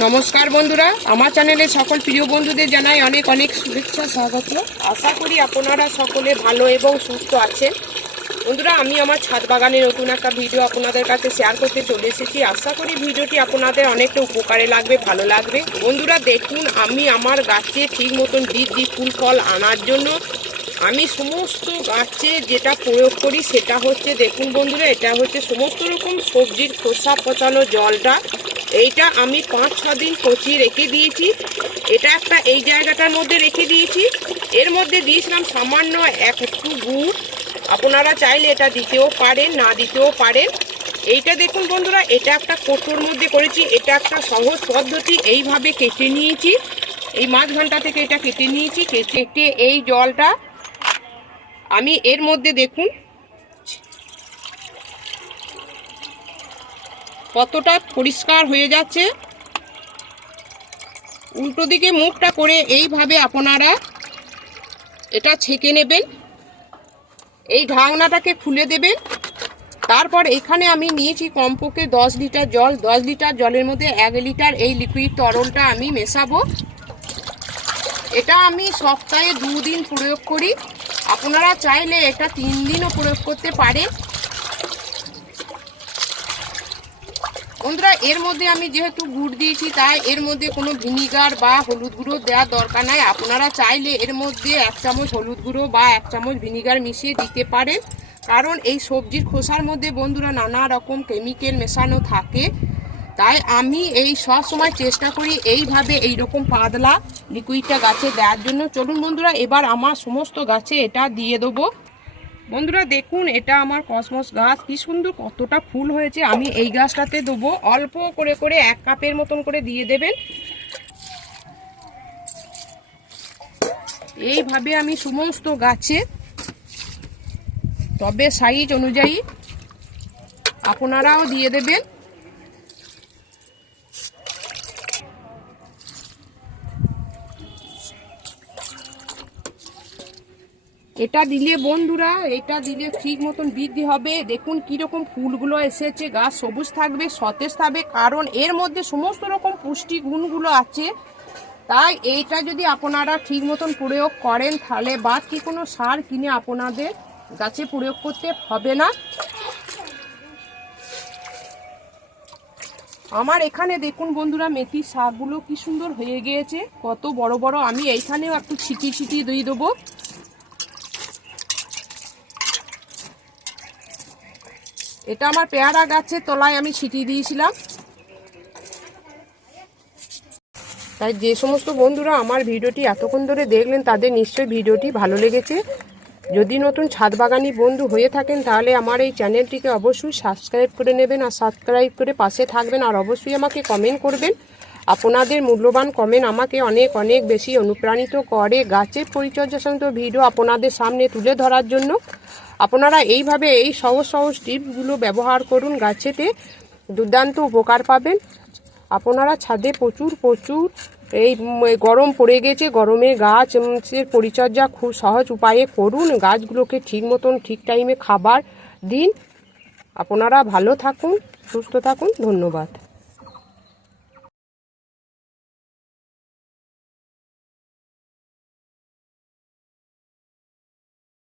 নমস্কার বন্ধুরা, আমার চ্যানেলে সকল প্রিয় বন্ধুদের জানাই অনেক অনেক শুভেচ্ছা, স্বাগত। আশা করি আপনারা সকলে ভালো এবং সুস্থ আছেন। বন্ধুরা, আমি আমার ছাদ বাগানে নতুন একটা ভিডিও আপনাদের কাছে শেয়ার করতে চলে এসেছি। আশা করি ভিডিওটি আপনাদের অনেকটা উপকারে লাগবে, ভালো লাগবে। বন্ধুরা, দেখুন, আমি আমার গাছে ঠিক মতন বৃদ্ধি ফুল, ফল আনার জন্য আমি সমস্ত গাছে যেটা প্রয়োগ করি সেটা হচ্ছে, দেখুন বন্ধুরা, এটা হচ্ছে সমস্ত রকম সবজির খোসা, পচানো জলটা এইটা আমি পাঁচ, ছ দিন পচিয়ে রেখে দিয়েছি। এটা একটা এই জায়গাটার মধ্যে রেখে দিয়েছি। এর মধ্যে দিয়েছিলাম সামান্য এক একটু গুড়। আপনারা চাইলে এটা দিতেও পারেন, না দিতেও পারেন। এইটা দেখুন বন্ধুরা, এটা একটা কোটোর মধ্যে করেছি। এটা একটা সহজ পদ্ধতি, এইভাবে কেটে নিয়েছি। এই মাছ ঘণ্টা থেকে এটা কেটে নিয়েছি। কেটে এই জলটা আমি এর মধ্যে দেখুন কতটা পরিষ্কার হয়ে যাচ্ছে? উল্টো দিকে মুখটা করে এইভাবে আপনারা এটা ছেঁকে নেবেন। এই ঢাকনাটাকে খুলে দেবেন। তারপর এখানে আমি নিয়েছি কমপক্ষে দশ লিটার জল। দশ লিটার জলের মধ্যে এক লিটার এই লিকুইড তরলটা আমি মেশাবো। এটা আমি সপ্তাহে দুদিন প্রয়োগ করি। আপনারা চাইলে এটা তিন দিনও প্রয়োগ করতে পারেন। বন্ধুরা, এর মধ্যে আমি যেহেতু গুড় দিয়েছি, তাই এর মধ্যে কোনো ভিনিগার বা হলুদ গুঁড়ো দেওয়ার দরকার নাই। আপনারা চাইলে এর মধ্যে এক চামচ হলুদ গুঁড়ো বা এক চামচ ভিনিগার মিশিয়ে দিতে পারেন। কারণ এই সবজির খোসার মধ্যে বন্ধুরা নানা রকম কেমিক্যাল মেশানো থাকে। তাই আমি এই সব সময় চেষ্টা করি এইভাবে এই রকম পাতলা লিকুইডটা গাছে দেওয়ার জন্য। চলুন বন্ধুরা, এবার আমার সমস্ত গাছে এটা দিয়ে দেবো। বন্ধুরা দেখুন, এটা আমার কসমস গাছ। কি সুন্দর, কতটা ফুল হয়েছে। আমি এই গাছটাতে দেবো। অল্প করে করে এক কাপের মতন করে দিয়ে দেবেন। এইভাবে আমি সমস্ত গাছে, তবে সাইজ অনুযায়ী আপনারাও দিয়ে দেবেন। এটা দিলে বন্ধুরা, এটা দিলে ঠিক মতন বৃদ্ধি হবে। দেখুন কীরকম ফুলগুলো এসেছে, গাছ সবুজ থাকবে, সতেজ থাকবে, কারণ এর মধ্যে সমস্ত রকম পুষ্টি গুণগুলো আছে। তাই এইটা যদি আপনারা ঠিক মতন প্রয়োগ করেন, তাহলে বাদ কি কোনো সার কিনে আপনাদের গাছে প্রয়োগ করতে হবে না। আমার এখানে দেখুন বন্ধুরা মেথির শাকগুলো কি সুন্দর হয়ে গিয়েছে, কত বড় বড়। আমি এইখানেও একটু ছিটিয়ে ছিটিয়ে দিয়ে দেবো। এটা আমার পেয়ারা গাছের তলায় আমি ছিটিয়ে দিয়েছিলাম। তাই যে সমস্ত বন্ধুরা আমার ভিডিওটি এতক্ষণ ধরে দেখলেন, তাদের নিশ্চয়ই ভিডিওটি ভালো লেগেছে। যদি নতুন ছাদ বাগানি বন্ধু হয়ে থাকেন, তাহলে আমার এই চ্যানেলটিকে অবশ্যই সাবস্ক্রাইব করে নেবেন আর সাবস্ক্রাইব করে পাশে থাকবেন আর অবশ্যই আমাকে কমেন্ট করবেন। আপনাদের মূল্যবান কমেন্ট আমাকে অনেক অনেক বেশি অনুপ্রাণিত করে। গাছের পরিচর্যা সংক্রান্ত ভিডিও আপনাদের সামনে তুলে ধরার জন্য আপনারা এইভাবে এই সহজ সহজ টিপসগুলো ব্যবহার করুন গাছেতে। দুর্দান্ত উপকার পাবেন। আপনারা ছাদে প্রচুর প্রচুর এই গরম পড়ে গেছে, গরমে গাছের পরিচর্যা খুব সহজ উপায়ে করুন। গাছগুলোকে ঠিক মতন, ঠিক টাইমে খাবার দিন। আপনারা ভালো থাকুন, সুস্থ থাকুন। ধন্যবাদ।